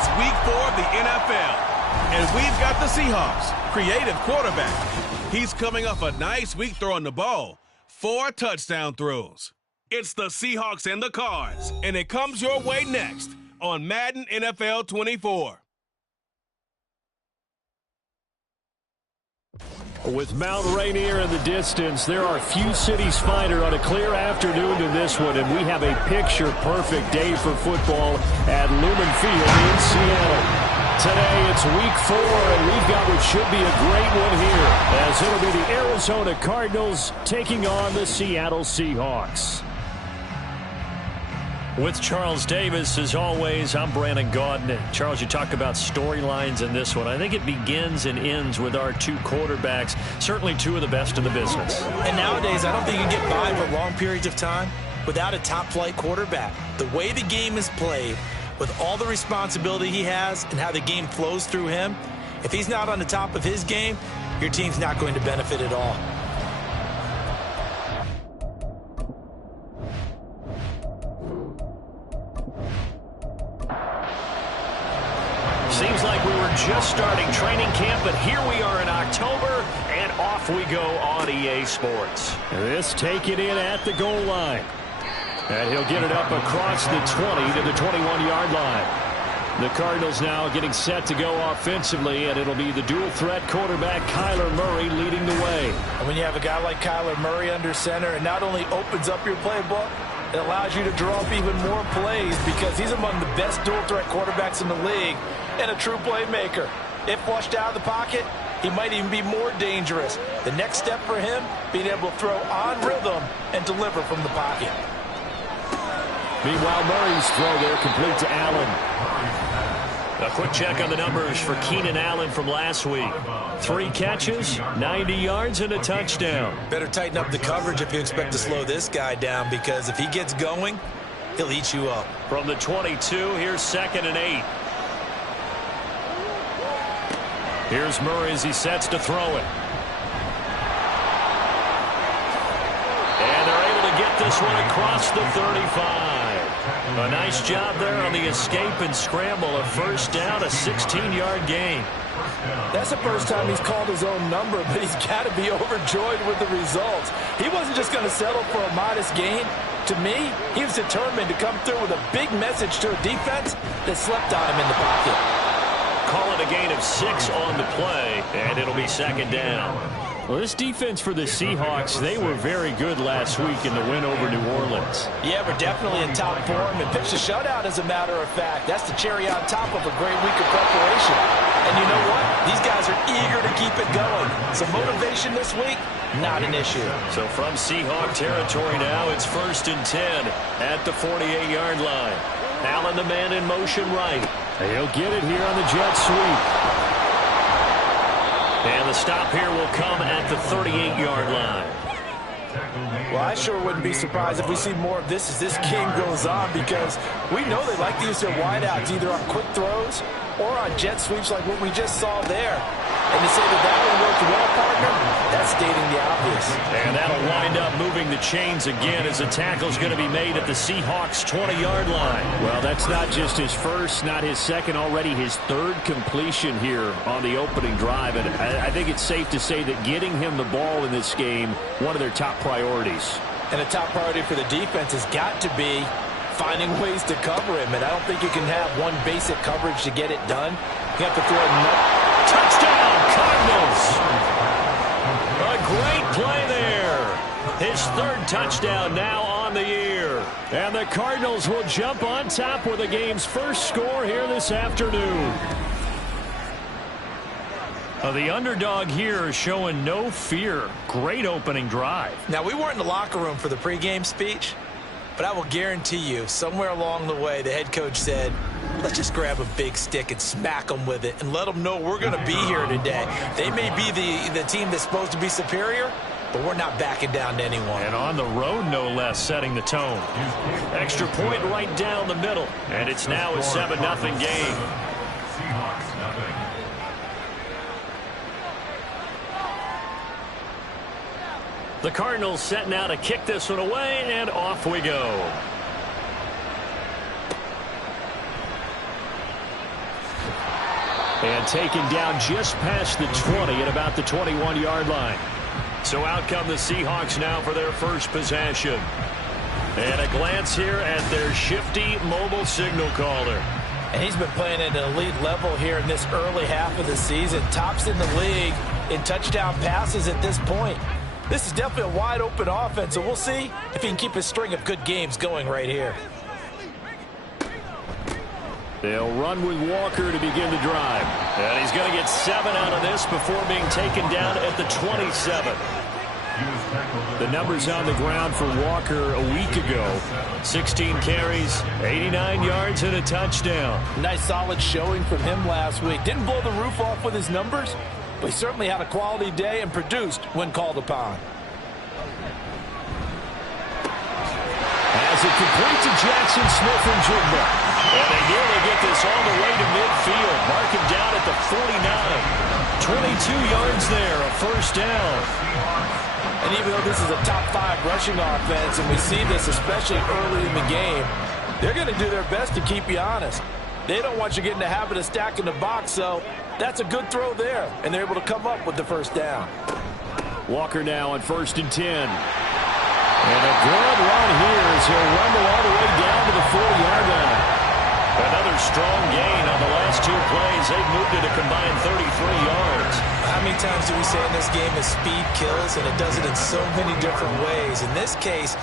It's week 4 of the NFL, and we've got the Seahawks. Creative quarterback. He's coming off a nice week throwing the ball. 4 touchdown throws. It's the Seahawks and the Cards, and it comes your way next on Madden NFL 24. With Mount Rainier in the distance, there are few cities finer on a clear afternoon than this one, and we have a picture-perfect day for football at Lumen Field in Seattle. Today, it's week 4, and we've got what should be a great one here, as it'll be the Arizona Cardinals taking on the Seattle Seahawks. With Charles Davis, as always, I'm Brandon Gaudin. Charles, you talk about storylines in this one. I think it begins and ends with our 2 quarterbacks, certainly 2 of the best in the business. And nowadays, I don't think you can get by for long periods of time without a top-flight quarterback. The way the game is played, with all the responsibility he has and how the game flows through him, if he's not on the top of his game, your team's not going to benefit at all. Seems like we were just starting training camp, but here we are in October, and off we go on EA Sports. This taken in at the goal line. And he'll get it up across the 20 to the 21-yard line. The Cardinals now getting set to go offensively, and it'll be the dual-threat quarterback Kyler Murray leading the way. And when you have a guy like Kyler Murray under center, it not only opens up your playbook, it allows you to draw up even more plays because he's among the best dual-threat quarterbacks in the league and a true playmaker. If flushed out of the pocket, he might even be more dangerous. The next step for him, being able to throw on rhythm and deliver from the pocket. Meanwhile, Murray's throw there complete to Allen. A quick check on the numbers for Keenan Allen from last week. 3 catches, 90 yards, and a touchdown. Better tighten up the coverage if you expect to slow this guy down, because if he gets going, he'll eat you up. From the 22, here's 2nd and 8. Here's Murray as he sets to throw it. And they're able to get this one across the 35. A nice job there on the escape and scramble. A first down, a 16-yard gain. That's the first time he's called his own number, but he's got to be overjoyed with the results. He wasn't just going to settle for a modest gain. To me, he was determined to come through with a big message to a defense that slept on him in the pocket. Call it a gain of 6 on the play, and it'll be 2nd down. Well, this defense for the Seahawks, they were very good last week in the win over New Orleans. Yeah, we're definitely in top form and pitched a shutout, as a matter of fact. That's the cherry on top of a great week of preparation. And you know what? These guys are eager to keep it going. So motivation this week, not an issue. So from Seahawk territory now, it's 1st and 10 at the 48-yard line. Allen, the man in motion right. He'll get it here on the jet sweep. And the stop here will come at the 38-yard line. Well, I sure wouldn't be surprised if we see more of this as this game goes on, because we know they like to use their wideouts either on quick throws or on jet sweeps like what we just saw there. And to say that one worked well, partner, that's stating the obvious. And that'll wind up moving the chains again as the tackle's going to be made at the Seahawks' 20-yard line. Well, that's not just his first, not his second, already his 3rd completion here on the opening drive. And I think it's safe to say that getting him the ball in this game, one of their top priorities. And a top priority for the defense has got to be finding ways to cover him. And I don't think you can have one basic coverage to get it done. You have to throw touchdown, Cardinals. A great play there. His 3rd touchdown now on the year. And the Cardinals will jump on top with the game's first score here this afternoon. The underdog here is showing no fear. Great opening drive. Now, we weren't in the locker room for the pregame speech, but I will guarantee you, somewhere along the way, the head coach said, let's just grab a big stick and smack them with it and let them know we're going to be here today. They may be the team that's supposed to be superior, but we're not backing down to anyone. And on the road, no less, setting the tone. Extra point right down the middle, and it's now a 7-0 game. The Cardinals set now to kick this one away, and off we go. And taken down just past the 20 at about the 21-yard line. So out come the Seahawks now for their first possession. And a glance here at their shifty mobile signal caller. And he's been playing at an elite level here in this early half of the season. Tops in the league in touchdown passes at this point. This is definitely a wide-open offense, so we'll see if he can keep his string of good games going right here. They'll run with Walker to begin the drive. And he's going to get 7 out of this before being taken down at the 27. The numbers on the ground for Walker a week ago. 16 carries, 89 yards, and a touchdown. Nice solid showing from him last week. Didn't blow the roof off with his numbers, but he certainly had a quality day and produced when called upon. As it complete to Jackson Smith and Jigba. And they nearly get this all the way to midfield. Mark him down at the 49. 22 yards there, a first down. And even though this is a top-5 rushing offense, and we see this especially early in the game, they're going to do their best to keep you honest. They don't want you getting the habit of stacking the box, so that's a good throw there, and they're able to come up with the first down. Walker now on 1st and 10. And a good run here as he'll rumble all the way down to the 40-yard line. Another strong gain on the last 2 plays. They've moved it a combined 33 yards. How many times do we say in this game that speed kills, and it does it in so many different ways? In this case,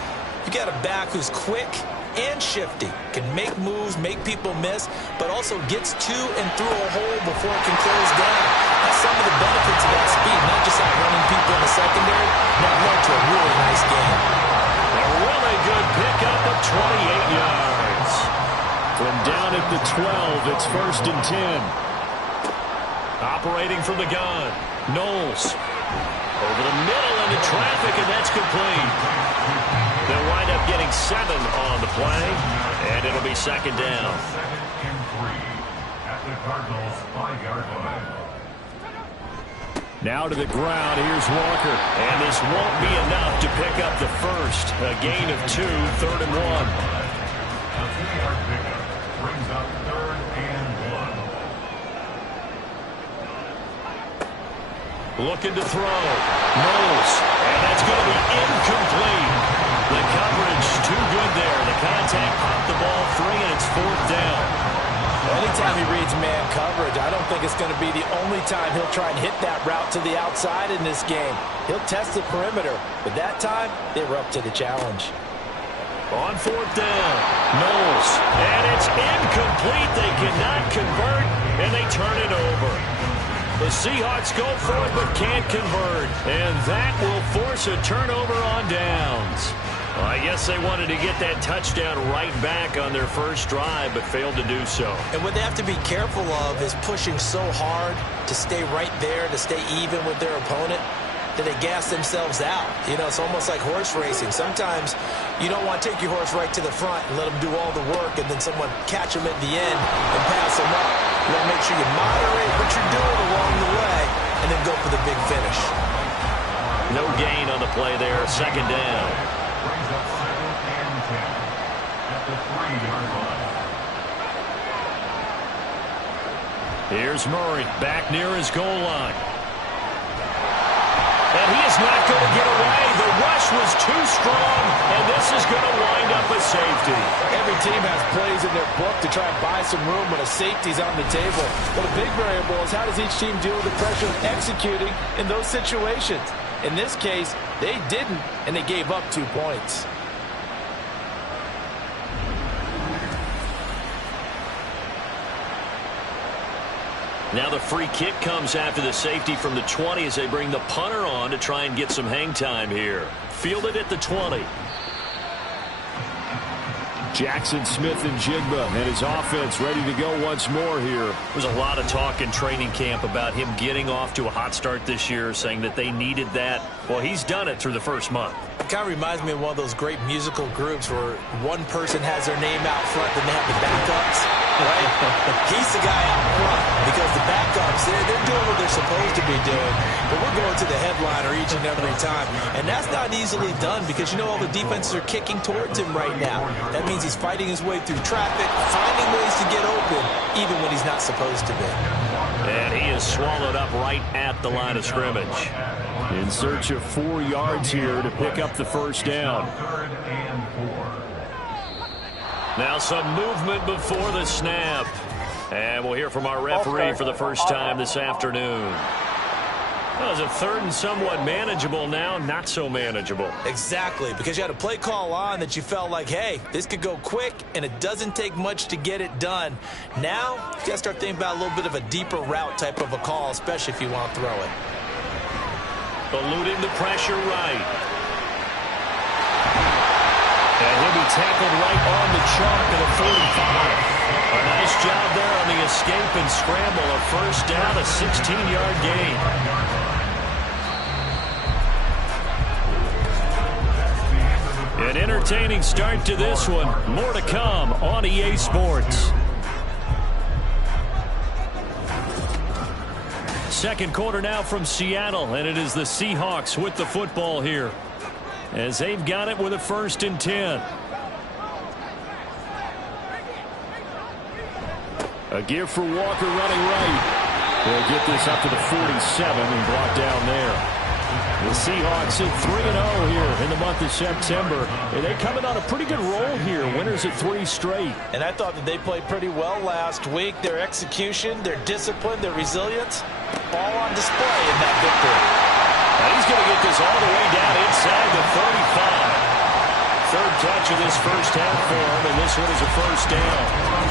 you got a back who's quick and shifty, can make moves, make people miss, but also gets to and through a hole before it can close down. That's some of the benefits of that speed, not just outrunning people in the secondary. That led to a really nice game. A really good pickup of 28 yards. From down at the 12, it's 1st and 10. Operating from the gun, Knowles. Over the middle into traffic, and that's complete. They'll wind up getting 7 on the play, and it'll be 2nd down. 2nd and 3 at the Cardinals 5-yard line. Now to the ground, here's Walker. And this won't be enough to pick up the first. A gain of 2, 3rd and 1. A 2-yard pickup brings up 3rd and 1. Looking to throw. Knowles. And that's going to be incomplete. The coverage too good there. The contact popped the ball free, and it's 4th down. Anytime he reads man coverage, I don't think it's going to be the only time he'll try and hit that route to the outside in this game. He'll test the perimeter, but that time, they were up to the challenge. On 4th down, Knowles. And it's incomplete. They cannot convert, and they turn it over. The Seahawks go for it, but can't convert. And that will force a turnover on downs. Well, I guess they wanted to get that touchdown right back on their first drive, but failed to do so. And what they have to be careful of is pushing so hard to stay right there, to stay even with their opponent, that they gas themselves out. You know, it's almost like horse racing. Sometimes you don't want to take your horse right to the front and let them do all the work, and then someone catch them at the end and pass them up. You want to make sure you moderate what you're doing along the way and then go for the big finish. No gain on the play there, 2nd down. Brings up 2nd and 10 at the 3-yard line. Here's Murray back near his goal line. And he is not going to get away. The rush was too strong, and this is going to wind up a safety. Every team has plays in their book to try and buy some room when a safety's on the table. But a big variable is how does each team deal with the pressure of executing in those situations. In this case, they didn't, and they gave up 2 points. Now the free kick comes after the safety from the 20 as they bring the punter on to try and get some hang time here. Fielded at the 20. Jackson Smith and Jigba and his offense ready to go once more here. There's a lot of talk in training camp about him getting off to a hot start this year, saying that they needed that. Well, he's done it through the first month. It kind of reminds me of one of those great musical groups where one person has their name out front, then they have the backups, right? He's the guy out front because the backups, they're doing what they're supposed to be doing. But we're going to the headliner each and every time. And that's not easily done because, you know, all the defenses are kicking towards him right now. That means he's fighting his way through traffic, finding ways to get open, even when he's not supposed to be. And he is swallowed up right at the line of scrimmage. In search of 4 yards here to pick up the first down. Now some movement before the snap. And we'll hear from our referee for the first time this afternoon. That was a third and somewhat manageable, now not so manageable. Exactly, because you had a play call on that you felt like, hey, this could go quick, and it doesn't take much to get it done. Now, you got to start thinking about a little bit of a deeper route type of a call, especially if you want to throw it. Eluding the pressure right. And he'll be tackled right on the chalk at the 45. A nice job there on the escape and scramble. A first down, a 16-yard gain. An entertaining start to this one. More to come on EA Sports. Second quarter now from Seattle, and it is the Seahawks with the football here, as they've got it with a 1st and 10. A give for Walker running right. They'll get this up to the 47 and brought down there. The Seahawks at 3-0 here in the month of September. And they coming on a pretty good roll here. Winners at 3 straight. And I thought that they played pretty well last week. Their execution, their discipline, their resilience, all on display in that victory. Now he's going to get this all the way down inside the 35. Third catch of this first half for him, and this one is a first down.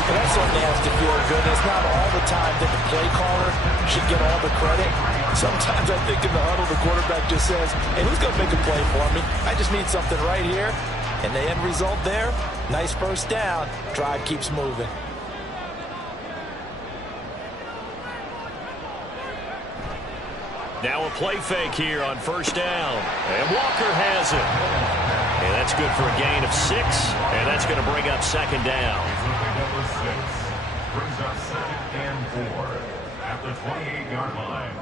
And that certainly has to feel good. It's not all the time that the play caller should get all the credit. Sometimes I think in the huddle, the quarterback just says, hey, who's going to make a play for me? I just need something right here. And the end result there, nice first down. Drive keeps moving. Now a play fake here on first down. And Walker has it. And that's good for a gain of 6. And that's going to bring up second down. Number 6 brings up 2nd and 4 at the 28-yard line.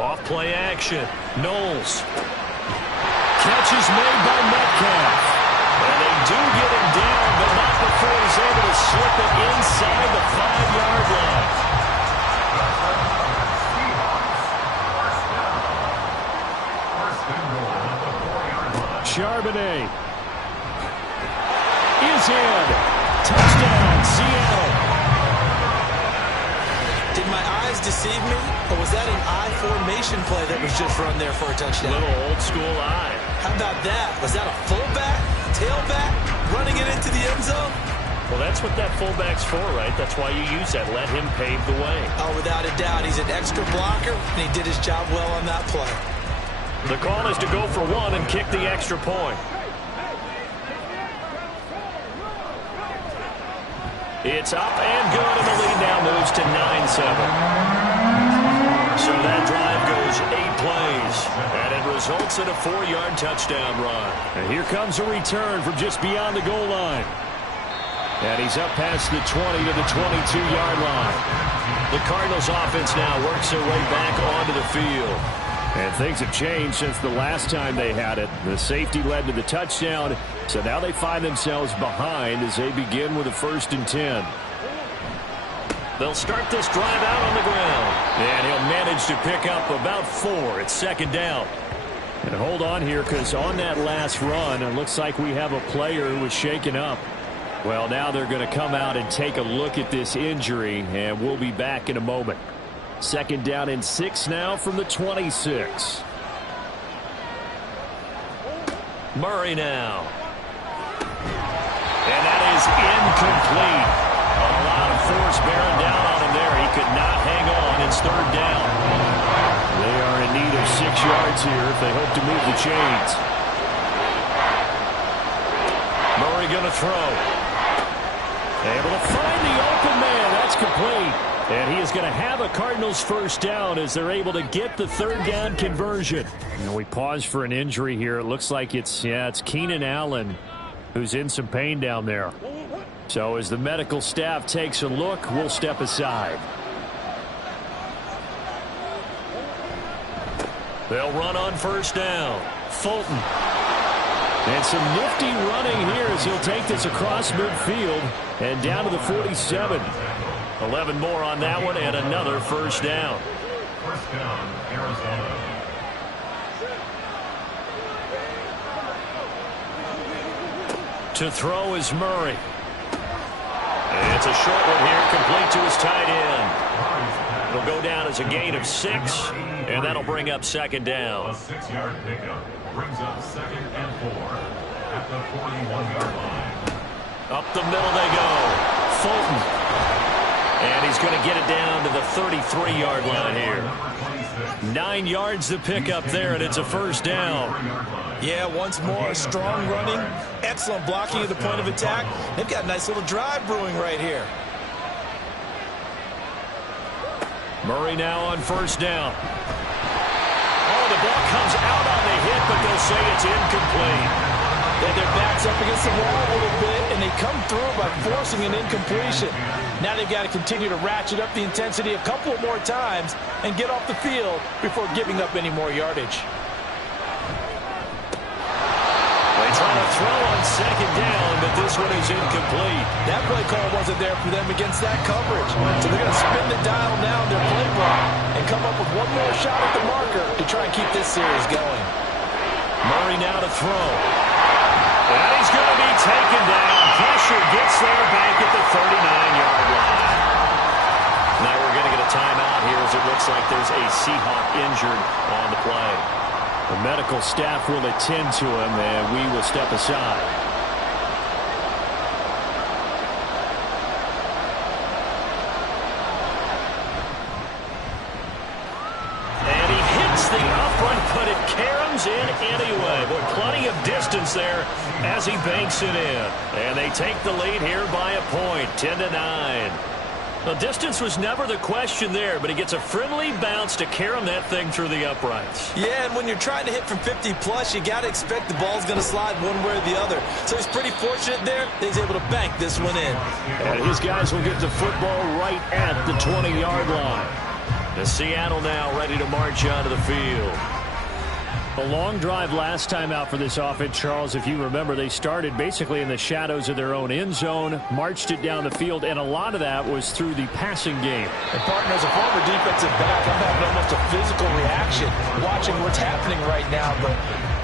Off play action. Knowles. Catch is made by Metcalf. And they do get him down, but not before he's able to slip it inside the 5-yard line. Charbonnet is in. Touchdown, Seattle. Did my eyes deceive me, or was that an I formation play that was just run there for a touchdown? Little old school eye. How about that? Was that a fullback, tailback, running it into the end zone? Well, that's what that fullback's for, right? That's why you use that. Let him pave the way. Oh, without a doubt. He's an extra blocker, and he did his job well on that play. The call is to go for 1 and kick the extra point. It's up and good, and the lead now moves to 9-7. So that drive goes 8 plays, and it results in a 4-yard touchdown run. And here comes a return from just beyond the goal line. And he's up past the 20 to the 22-yard line. The Cardinals offense now works their way back onto the field. And things have changed since the last time they had it. The safety led to the touchdown, so now they find themselves behind as they begin with a 1st and 10. They'll start this drive out on the ground, and he'll manage to pick up about 4. It's second down. And hold on here, because on that last run, it looks like we have a player who was shaken up. Well, now they're going to come out and take a look at this injury, and we'll be back in a moment. Second down and 6 now from the 26. Murray now. And that is incomplete. A lot of force bearing down on him there. He could not hang on. It's third down. They are in need of 6 yards here if they hope to move the chains. Murray going to throw. Able to find the open man. That's complete. And he is going to have a Cardinals first down as they're able to get the third down conversion. We pause for an injury here. It looks like it's Keenan Allen who's in some pain down there. So as the medical staff takes a look, we'll step aside. They'll run on first down. Fulton. And some nifty running here as he'll take this across midfield and down to the 47. 11 more on that one and another first down. First down, Arizona. To throw is Murray. And it's a short one here, complete to his tight end. It'll go down as a gain of 6, and that'll bring up second down. A 6-yard pickup brings up 2nd and 4 at the 41-yard line. Up the middle they go. Fulton. And he's going to get it down to the 33-yard line here. 9 yards to pick up there, and it's a first down. Yeah, once more, strong running, excellent blocking at the point of attack. They've got a nice little drive brewing right here. Murray now on first down. Oh, the ball comes out on the hit, but they'll say it's incomplete. Yeah, their back's up against the wall a little bit, and they come through by forcing an incompletion. Now they've got to continue to ratchet up the intensity a couple more times and get off the field before giving up any more yardage. They try to throw on second down, but this one is incomplete. That play call wasn't there for them against that coverage. So they're going to spin the dial now in their playbook and come up with one more shot at the marker to try and keep this series going. Murray now to throw. And he's going to be taken down. Pressure gets there back at the 39-yard line. Now we're going to get a timeout here as it looks like there's a Seahawk injured on the play. The medical staff will attend to him, and we will step aside. And he hits the upright, but it caroms in anyway. Boy, plenty of distance there as he banks it in. And they take the lead here by a point, 10-9. The distance was never the question there, but he gets a friendly bounce to carom that thing through the uprights. Yeah, and when you're trying to hit from 50-plus, you got to expect the ball's going to slide one way or the other. So he's pretty fortunate there that he's able to bank this one in. And his guys will get the football right at the 20-yard line. The Seattle now ready to march onto the field. A long drive last time out for this offense, Charles. If you remember, they started basically in the shadows of their own end zone, marched it down the field, and a lot of that was through the passing game. And partner, as a former defensive back, I'm having almost a physical reaction watching what's happening right now. But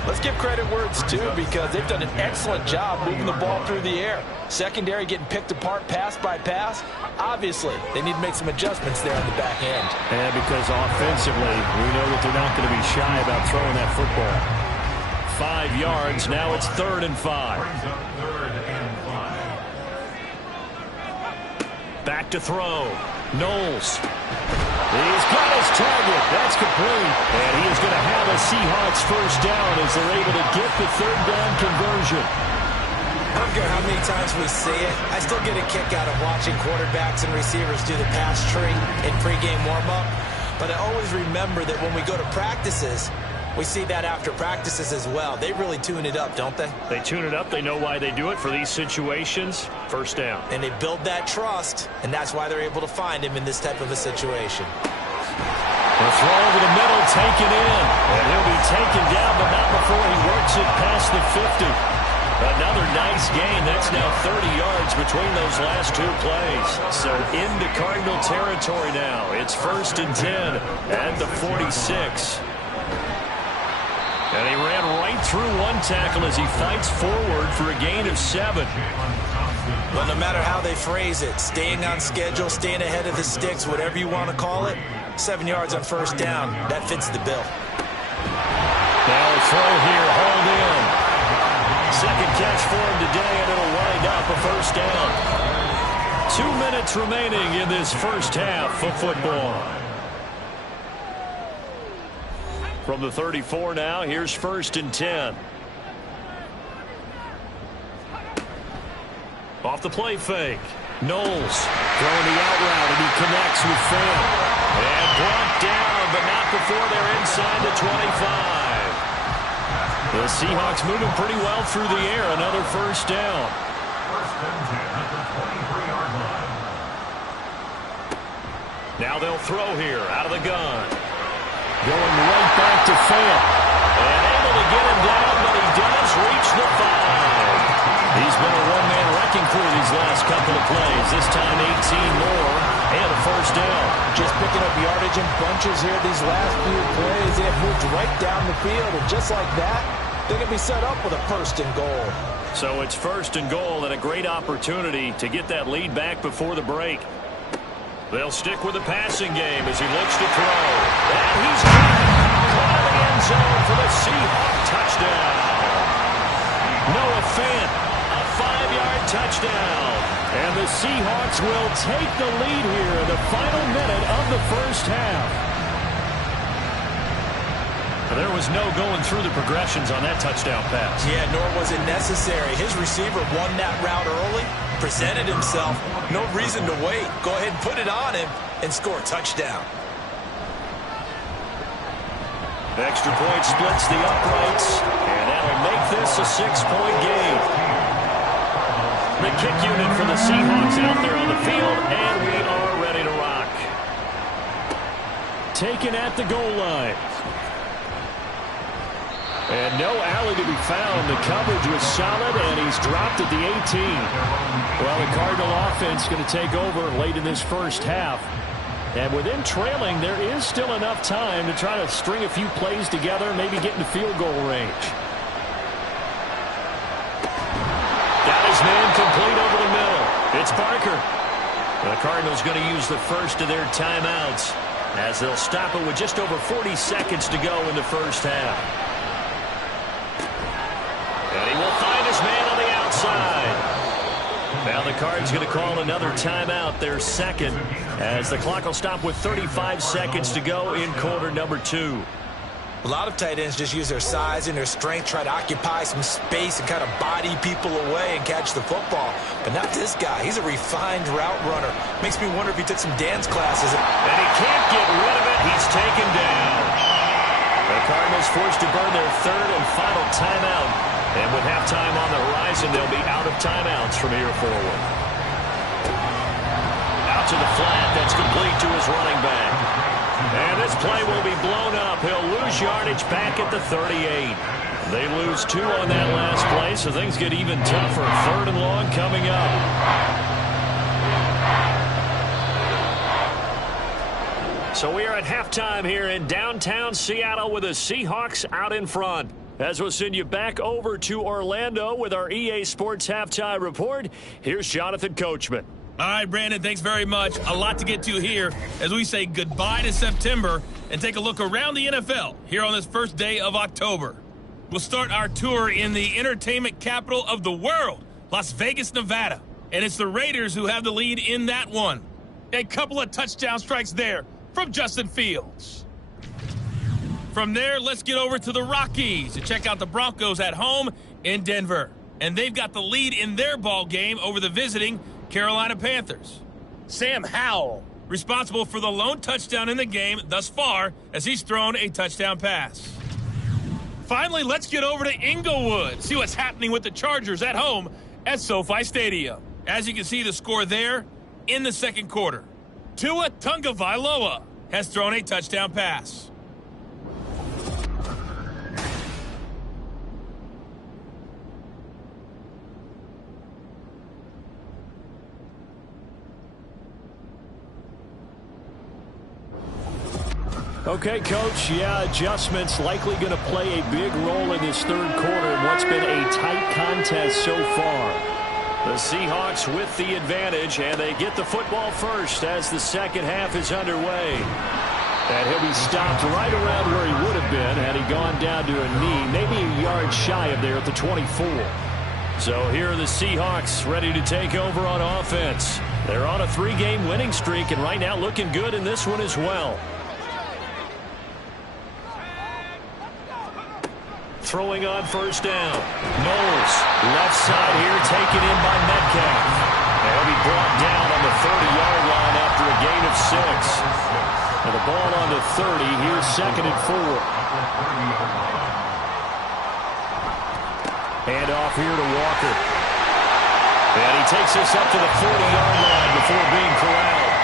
let's give credit where it's due because they've done an excellent job moving the ball through the air. Secondary getting picked apart pass by pass. Obviously, they need to make some adjustments there on the back end. And because offensively, we know that they're not going to be shy about throwing that football. 5 yards. Now it's 3rd and 5. Back to throw. Knowles. He's got his target. That's complete. And he is going to have a Seahawks first down as they're able to get the 3rd down conversion. I don't care how many times we see it. I still get a kick out of watching quarterbacks and receivers do the pass tree in pregame warm-up. But I always remember that when we go to practices, we see that after practices as well. They really tune it up, don't they? They tune it up. They know why they do it for these situations. First down. And they build that trust, and that's why they're able to find him in this type of a situation. The throw over the middle, taken in. And he'll be taken down, but not before he works it past the 50. Another nice gain. That's now 30 yards between those last 2 plays. So into Cardinal territory now. It's 1st and 10 at the 46. And he ran right through one tackle as he fights forward for a gain of 7. Well, no matter how they phrase it, staying on schedule, staying ahead of the sticks, whatever you want to call it, 7 yards on first down, that fits the bill. Now a throw here, hauled in. Second catch for him today, and it'll wind up a first down. 2 minutes remaining in this first half of football. From the 34 now, here's 1st and 10. Off the play fake. Knowles throwing the out route, and he connects with Fan. And brought down, but not before they're inside the 25. The Seahawks moving pretty well through the air. Another first down. 1st and 10 at the 23-yard line. Now they'll throw here out of the gun. Going right back to Fant. And able to get him down, but he does reach the 5. He's been a one-man wrecking crew these last couple of plays. This time 18 more and a first down. Just picking up yardage in bunches here these last few plays. They have moved right down the field, and just like that, they can be set up with a first and goal. So it's first and goal and a great opportunity to get that lead back before the break. They'll stick with the passing game as he looks to throw. And he's caught in the end zone for the Seahawks touchdown. Noah Fant, a 5-yard touchdown. And the Seahawks will take the lead here in the final minute of the first half. There was no going through the progressions on that touchdown pass. Yeah, nor was it necessary. His receiver won that route early, presented himself. No reason to wait. Go ahead and put it on him and score a touchdown. Extra point splits the uprights, and that'll make this a 6-point game. The kick unit for the Seahawks out there on the field, and we are ready to rock. Taken at the goal line. And no alley to be found. The coverage was solid, and he's dropped at the 18. Well, the Cardinal offense going to take over late in this first half. And with them trailing, there is still enough time to try to string a few plays together, maybe get into field goal range. Got his man complete over the middle. It's Barker. The Cardinals going to use the first of their timeouts as they'll stop it with just over 40 seconds to go in the first half. And he will find his man on the outside. Now the Cards going to call another timeout, their second, as the clock will stop with 35 seconds to go in quarter number 2. A lot of tight ends just use their size and their strength, try to occupy some space and kind of body people away and catch the football. But not this guy. He's a refined route runner. Makes me wonder if he took some dance classes. And he can't get rid of it. He's taken down. The Cardinals forced to burn their third and final timeout. And with halftime on the horizon, they'll be out of timeouts from here forward. Out to the flat. That's complete to his running back. And this play will be blown up. He'll lose yardage back at the 38. They lose 2 on that last play, so things get even tougher. Third and long coming up. So we are at halftime here in downtown Seattle with the Seahawks out in front. As we'll send you back over to Orlando with our EA Sports Halftime Report, here's Jonathan Coachman. All right, Brandon, thanks very much. A lot to get to here as we say goodbye to September and take a look around the NFL here on this first day of October. We'll start our tour in the entertainment capital of the world, Las Vegas, Nevada. And it's the Raiders who have the lead in that one. A couple of touchdown strikes there from Justin Fields. From there, let's get over to the Rockies to check out the Broncos at home in Denver. And they've got the lead in their ball game over the visiting Carolina Panthers. Sam Howell, responsible for the lone touchdown in the game thus far as he's thrown a touchdown pass. Finally, let's get over to Inglewood, see what's happening with the Chargers at home at SoFi Stadium. As you can see the score there in the second quarter. Tua Tagovailoa has thrown a touchdown pass. Okay, Coach, adjustments likely going to play a big role in this third quarter in what's been a tight contest so far. The Seahawks with the advantage, and they get the football first as the second half is underway. And he'll be stopped right around where he would have been had he gone down to a knee, maybe a yard shy of there at the 24. So here are the Seahawks ready to take over on offense. They're on a 3-game winning streak, and right now looking good in this one as well. Throwing on first down. Knowles, left side here, taken in by Metcalf. They'll be brought down on the 30-yard line after a gain of 6. And the ball on the 30, here's second and 4. Hand off here to Walker. And he takes this up to the 40-yard line before being corralled.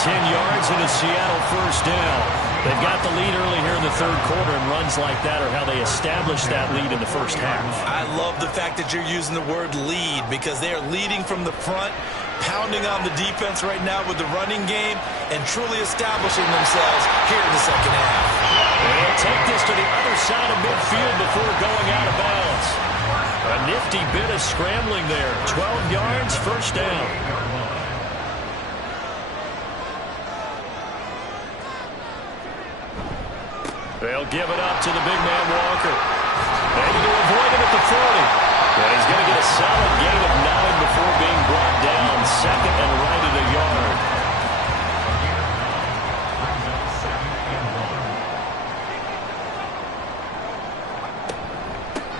10 yards and a Seattle first down. They've got the lead early here in the third quarter, and runs like that are how they established that lead in the first half. I love the fact that you're using the word lead, because they are leading from the front, pounding on the defense right now with the running game, and truly establishing themselves here in the second half. They'll take this to the other side of midfield before going out of bounds. A nifty bit of scrambling there. 12 yards, first down. They'll give it up to the big man Walker. Maybe to avoid him at the 40. And he's going to get a solid gain of 9 before being brought down. Second and right at a yard.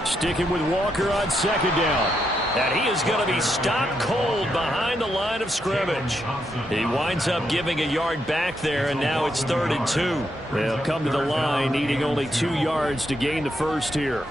Sticking with Walker on second down. And he is going to be stopped cold behind the line of scrimmage. He winds up giving a yard back there, and now it's 3rd and 2. They'll come to the line, needing only 2 yards to gain the first here.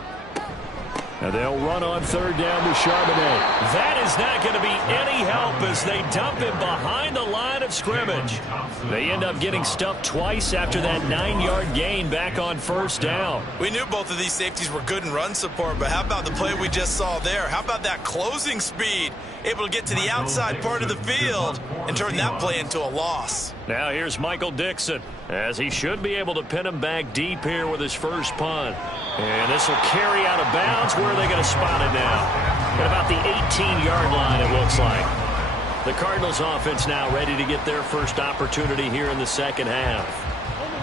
And they'll run on 3rd down with Charbonnet. That is not going to be any help as they dump him behind the line of scrimmage. They end up getting stuffed twice after that 9-yard gain back on first down. We knew both of these safeties were good in run support, but how about the play we just saw there? How about that closing speed? Able to get to the outside part of the field and turn that play into a loss. Now here's Michael Dixon, as he should be able to pin him back deep here with his first punt. And this will carry out of bounds. Where are they going to spot it now? At about the 18-yard line, it looks like. The Cardinals offense now ready to get their first opportunity here in the second half.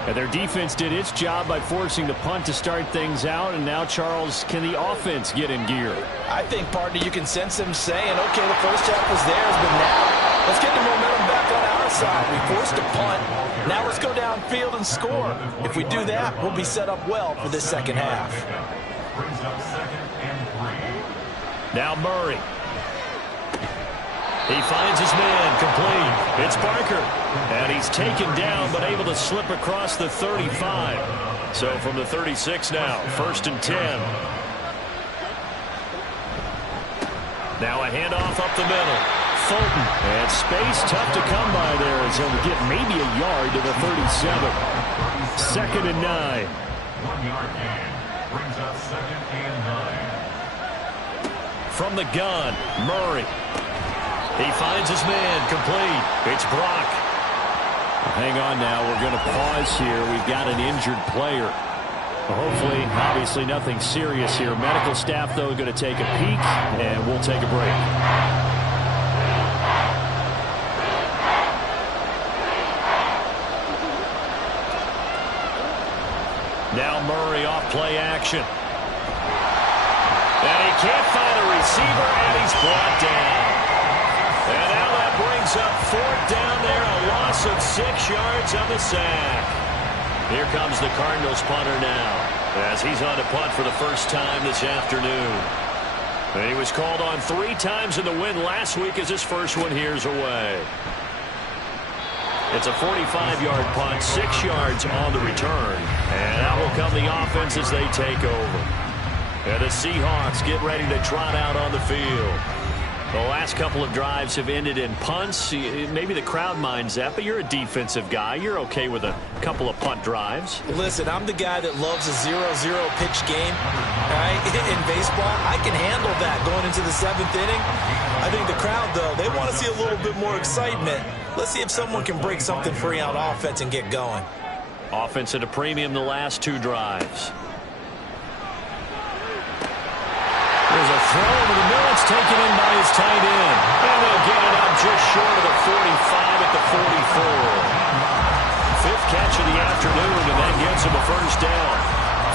And their defense did its job by forcing the punt to start things out. And now, Charles, can the offense get in gear? I think, partner, you can sense them saying, okay, the first half was theirs, but now let's get the momentum back on our side. We forced a punt. Now let's go downfield and score. If we do that, we'll be set up well for this second half. Now Murray. He finds his man complete. It's Barker. And he's taken down but able to slip across the 35. So from the 36 now, 1st and 10. Now a handoff up the middle. Fulton. And space tough to come by there as he'll get maybe a yard to the 37. 2nd and 9. 1-yard gain brings up 2nd and 9. From the gun, Murray. He finds his man complete. It's Brock. Hang on now. We're going to pause here. We've got an injured player. Hopefully, obviously nothing serious here. Medical staff, though, going to take a peek, and we'll take a break. Now Murray off play action. And he can't find a receiver, and he's brought down. And now that brings up 4th down there, a loss of 6 yards on the sack. Here comes the Cardinals punter now, as he's on to punt for the first time this afternoon. And he was called on 3 times in the win last week as his first one here's away. It's a 45-yard punt, 6 yards on the return. And out will come the offense as they take over. And the Seahawks get ready to trot out on the field. The last couple of drives have ended in punts. Maybe the crowd minds that, but you're a defensive guy. You're okay with a couple of punt drives. Listen, I'm the guy that loves a 0-0 pitch game. Right? In baseball, I can handle that going into the 7th inning. I think the crowd, though, they want to see a little bit more excitement. Let's see if someone can break something free on offense and get going. Offense at a premium the last 2 drives. There's a throw over the middle. It's taken in by his tight end. And they'll get it up just short of the 45 at the 44. 5th catch of the afternoon, and that gets him a first down.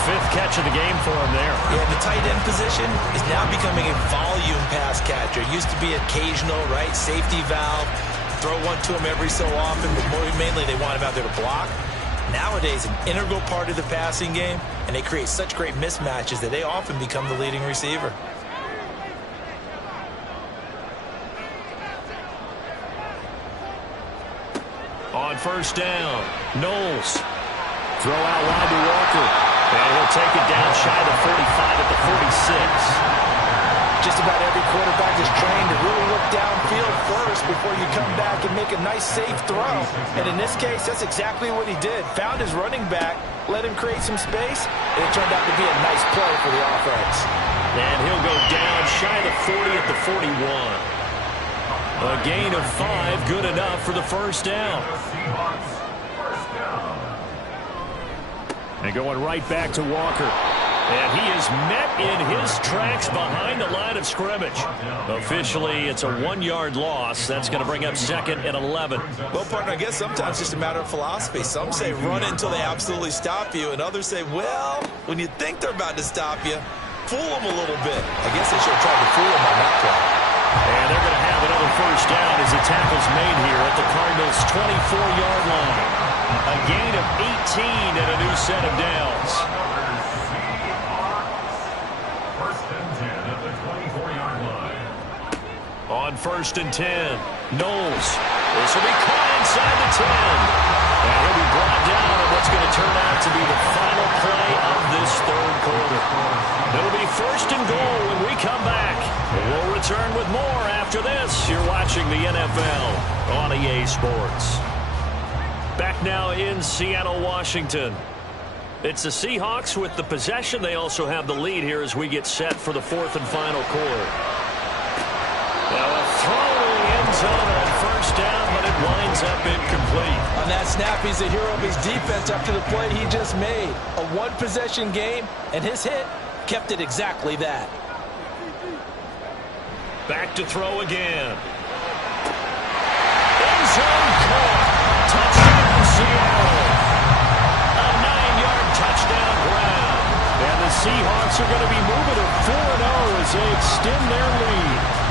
5th catch of the game for him there. Yeah, the tight end position is now becoming a volume pass catcher. It used to be occasional, right? Safety valve. Throw one to him every so often, but mainly they want him out there to block. Nowadays, an integral part of the passing game, and they create such great mismatches that they often become the leading receiver. On first down, Knowles. Throw out wide to Walker. And he'll take it down shy of the 45 at the 46. Just about every quarterback is trained to really look downfield first before you come back and make a nice, safe throw. And in this case, that's exactly what he did. Found his running back, let him create some space, and it turned out to be a nice play for the offense. And he'll go down shy of the 40 at the 41. A gain of 5, good enough for the first down. And going right back to Walker. And he is met in his tracks behind the line of scrimmage. Officially, it's a 1-yard loss. That's going to bring up 2nd and 11. Well, partner, I guess sometimes it's just a matter of philosophy. Some say run until they absolutely stop you, and others say, well, when you think they're about to stop you, fool them a little bit. I guess they should have tried to fool them on that play. And they're going to have another first down as the tackle's made here at the Cardinals' 24-yard line. A gain of 18 and a new set of downs. On 1st and 10, Knowles. This will be caught inside the 10. And he'll be brought down on what's going to turn out to be the final play of this third quarter. It'll be 1st and goal when we come back. We'll return with more after this. You're watching the NFL on EA Sports. Back now in Seattle, Washington. It's the Seahawks with the possession. They also have the lead here as we get set for the 4th and final quarter. Now a throw to the end zone on first down, but it winds up incomplete. On that snap, he's the hero of his defense after the play he just made. A one-possession game, and his hit kept it exactly that. Back to throw again. End zone caught. Touchdown, Seattle. A 9-yard touchdown ground. And the Seahawks are going to be moving to 4-0 as they extend their lead.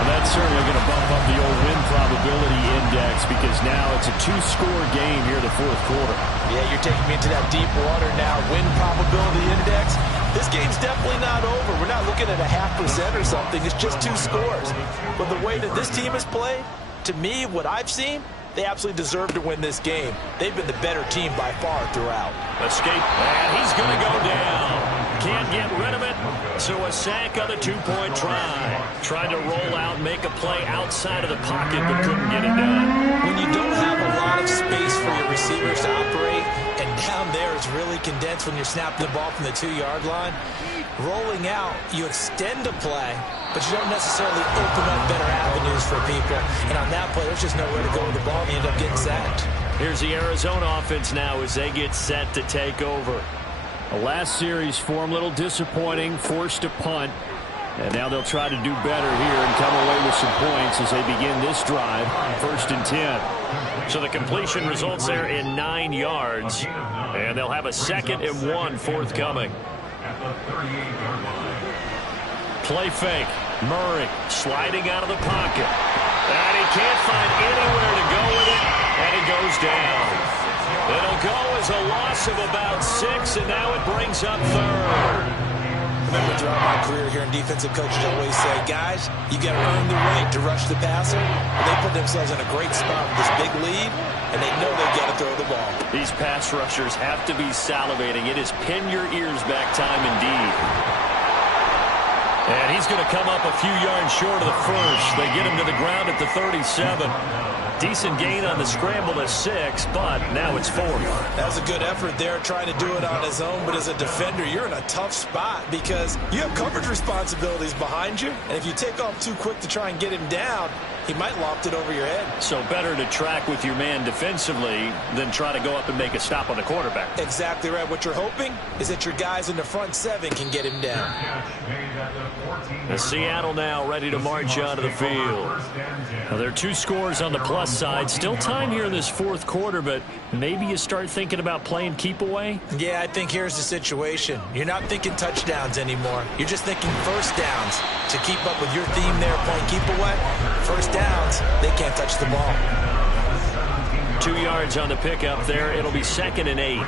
Well, that's certainly going to bump up the old win probability index because now it's a 2-score game here in the 4th quarter. Yeah, you're taking me into that deep water now. Win probability index. This game's definitely not over. We're not looking at a 0.5% or something. It's just 2 scores. But the way that this team has played, to me, what I've seen, they absolutely deserve to win this game. They've been the better team by far throughout. Escape, and he's going to go down. Can't get rid of it, so a sack on the 2-point try. Tried to roll out, make a play outside of the pocket, but couldn't get it done. When you don't have a lot of space for your receivers to operate, and down there is really condensed when you're snapping the ball from the 2-yard line, rolling out, you extend a play, but you don't necessarily open up better avenues for people. And on that play, there's just nowhere to go with the ball, and you end up getting sacked. Here's the Arizona offense now as they get set to take over. The last series for them, a little disappointing, forced a punt. And now they'll try to do better here and come away with some points as they begin this drive, 1st and 10. So the completion results there in 9 yards. And they'll have a 2nd and 1 forthcoming. Play fake. Murray sliding out of the pocket. And he can't find anywhere to go with it. And he goes down. It'll go as a loss of about 6, and now it brings up 3rd. Remember, throughout my career here in defensive coaches, I always say, guys, you got to earn the right to rush the passer. And they put themselves in a great spot with this big lead, and they know they've got to throw the ball. These pass rushers have to be salivating. It is pin your ears back time indeed. And he's going to come up a few yards short of the first. They get him to the ground at the 37. Decent gain on the scramble to 6, but now it's 4. That was a good effort there, trying to do it on his own. But as a defender, you're in a tough spot because you have coverage responsibilities behind you. And if you take off too quick to try and get him down, he might loft it over your head. So better to track with your man defensively than try to go up and make a stop on the quarterback. Exactly right. What you're hoping is that your guys in the front 7 can get him down. The Seattle now ready to march onto the field. Well, there are 2 scores on the plus side. Still time here in this 4th quarter, but maybe you start thinking about playing keep away? Yeah, I think here's the situation. You're not thinking touchdowns anymore. You're just thinking first downs to keep up with your theme there, playing keep away. First downs, they can't touch the ball. 2 yards on the pickup there. It'll be 2nd and 8.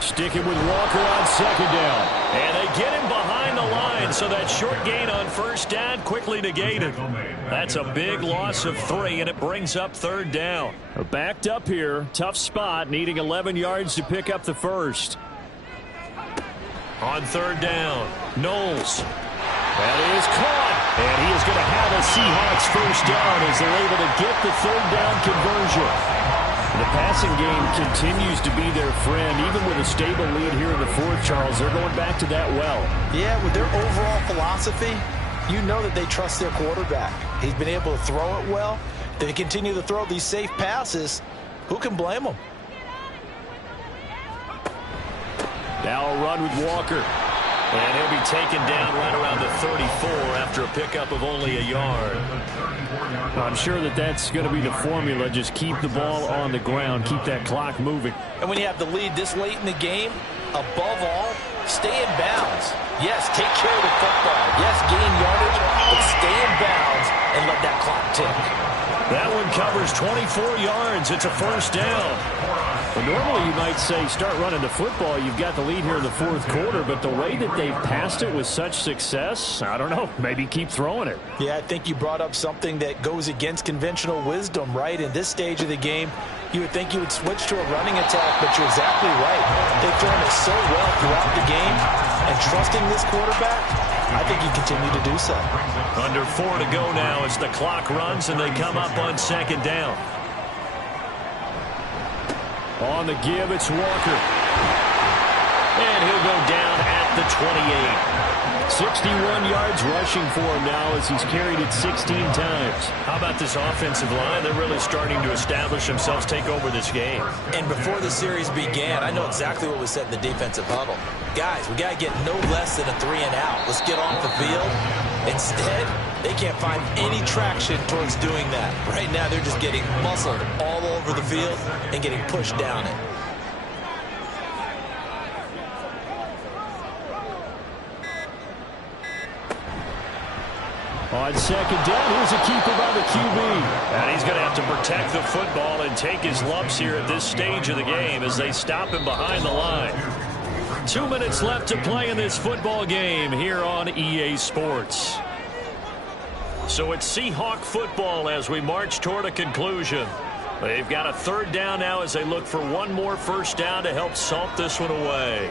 Sticking with Walker on 2nd down. And they get him behind the line, so that short gain on first down quickly negated. That's a big loss of 3, and it brings up 3rd down. Backed up here. Tough spot, needing 11 yards to pick up the first. On third down, Knowles. That is caught. And he is going to have a Seahawks first down as they're able to get the third down conversion. The passing game continues to be their friend. Even with a stable lead here in the fourth, Charles, they're going back to that well. Yeah, with their overall philosophy, you know that they trust their quarterback. He's been able to throw it well. They continue to throw these safe passes. Who can blame them? Now a run with Walker. And he'll be taken down right around the 34 after a pickup of only a yard. I'm sure that that's going to be the formula. Just keep the ball on the ground. Keep that clock moving. And when you have the lead this late in the game, above all, stay in bounds. Yes, take care of the football. Yes, gain yardage, but stay in bounds and let that clock tick. That one covers 24 yards. It's a first down. Well, normally you might say start running the football. You've got the lead here in the fourth quarter, but the way that they've passed it with such success, I don't know, maybe keep throwing it. Yeah, I think you brought up something that goes against conventional wisdom, right? In this stage of the game, you would think you would switch to a running attack, but you're exactly right. They've thrown it so well throughout the game, and trusting this quarterback, I think you continue to do so. Under 4 to go now as the clock runs and they come up on second down. On the give, it's Walker. And he'll go down at the 28. 61 yards rushing for him now as he's carried it 16 times. How about this offensive line? They're really starting to establish themselves, take over this game. And before the series began, I know exactly what was said in the defensive huddle. Guys, we got to get no less than a 3-and-out. Let's get off the field. Instead, they can't find any traction towards doing that. Right now, they're just getting muscled all over the field and getting pushed down it. On second down, here's a keeper by the QB. And he's going to have to protect the football and take his lumps here at this stage of the game as they stop him behind the line. 2 minutes left to play in this football game here on EA Sports. So it's Seahawk football as we march toward a conclusion. They've got a third down now as they look for one more first down to help salt this one away.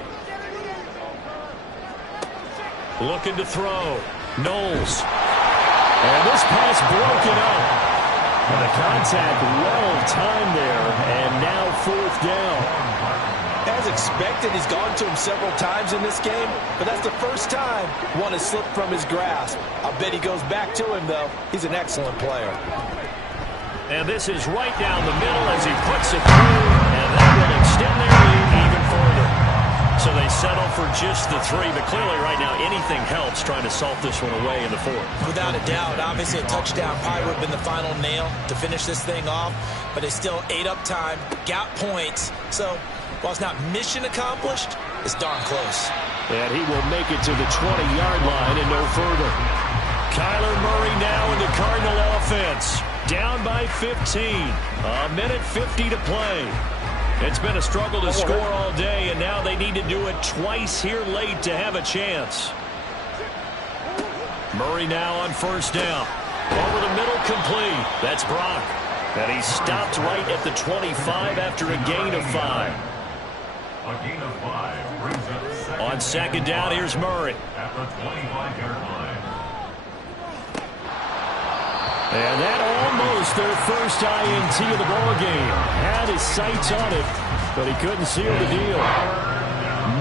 Looking to throw. Knowles. And this pass broken up. And the contact well timed there. And now fourth down. As expected, he's gone to him several times in this game, but that's the first time one has slipped from his grasp. I'll bet he goes back to him, though. He's an excellent player. And this is right down the middle as he puts it through, and that will extend their lead even further. So they settle for just the 3, but clearly right now anything helps trying to salt this one away in the fourth. Without a doubt, obviously a touchdown probably would have been the final nail to finish this thing off, but it's still ate up time, got points, so while it's not mission accomplished, it's darn close. And he will make it to the 20-yard line and no further. Kyler Murray now in the Cardinal offense. Down by 15. A minute 50 to play. It's been a struggle to score all day, and now they need to do it twice here late to have a chance. Murray now on first down. Over the middle, complete. That's Brock. And he stopped right at the 25 after a gain of 5. A gain of 5 brings up second. On second down, here's Murray. At the 25-yard line. And that almost their first INT of the ball game. Had his sights on it, but he couldn't seal the deal.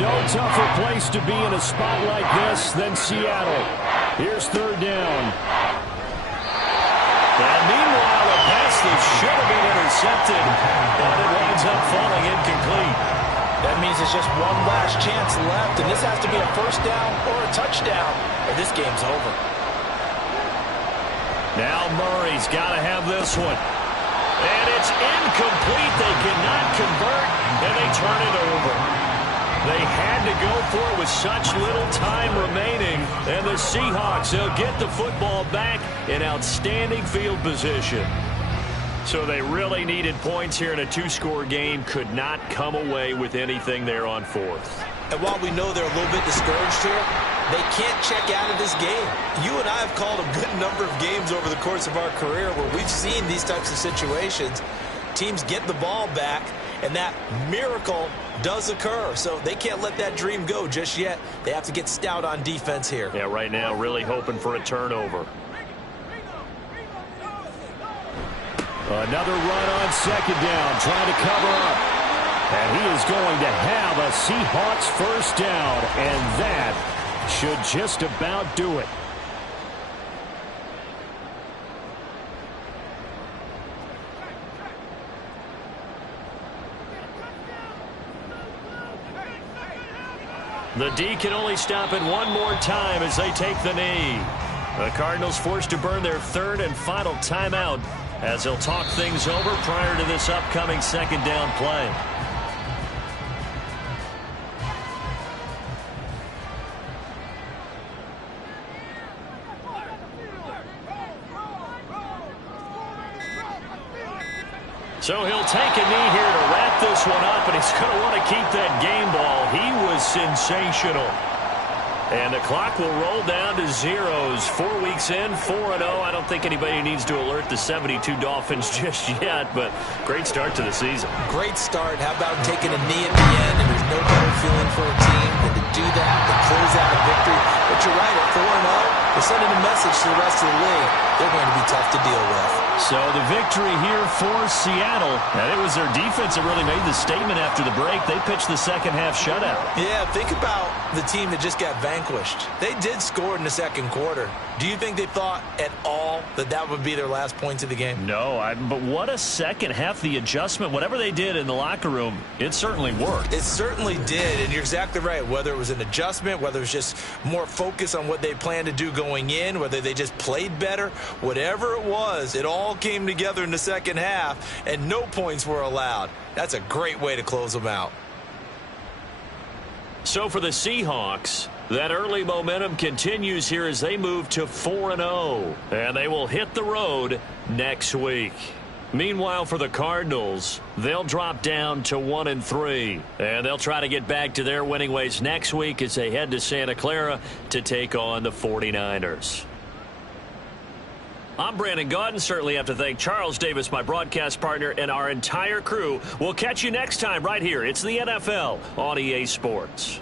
No tougher place to be in a spot like this than Seattle. Here's third down. And meanwhile, a pass that should have been intercepted, and it winds up falling incomplete. That means it's just one last chance left, and this has to be a first down or a touchdown, or this game's over. Now Murray's got to have this one. And it's incomplete. They cannot convert, and they turn it over. They had to go for it with such little time remaining. And the Seahawks, they'll get the football back in outstanding field position. So they really needed points here in a 2-score game. Could not come away with anything there on fourth. And while we know they're a little bit discouraged here, they can't check out of this game. You and I have called a good number of games over the course of our career where we've seen these types of situations. Teams get the ball back, and that miracle does occur. So they can't let that dream go just yet. They have to get stout on defense here. Yeah, right now really hoping for a turnover. Another run on second down, trying to cover up. And he is going to have a Seahawks first down, and that should just about do it. The D can only stop it one more time as they take the knee. The Cardinals forced to burn their third and final timeout as they'll talk things over prior to this upcoming second down play. So he'll take a knee here to wrap this one up, and he's going to want to keep that game ball. He was sensational. And the clock will roll down to zeros. 4 weeks in, 4-0. I don't think anybody needs to alert the 72 Dolphins just yet, but great start to the season. Great start. How about taking a knee at the end? And there's no better feeling for a team than to do that, to close out a victory. But you're right, at 4-0, they're sending a message to the rest of the league. They're going to be tough to deal with. So the victory here for Seattle. And it was their defense that really made the statement after the break. They pitched the second half shutout. Yeah, think about the team that just got vanquished. They did score in the second quarter. Do you think they thought at all that that would be their last points of the game? No, but what a second half. The adjustment, whatever they did in the locker room, it certainly worked. It certainly did, and you're exactly right. Whether it was an adjustment, whether it was just more focus on what they planned to do going in, whether they just played better, whatever it was, it all came together in the second half, and no points were allowed. That's a great way to close them out. So for the Seahawks, that early momentum continues here as they move to 4-0, and they will hit the road next week. Meanwhile, for the Cardinals, they'll drop down to 1-3, and they'll try to get back to their winning ways next week as they head to Santa Clara to take on the 49ers. I'm Brandon Gaudin. Certainly have to thank Charles Davis, my broadcast partner, and our entire crew. We'll catch you next time right here. It's the NFL on EA Sports.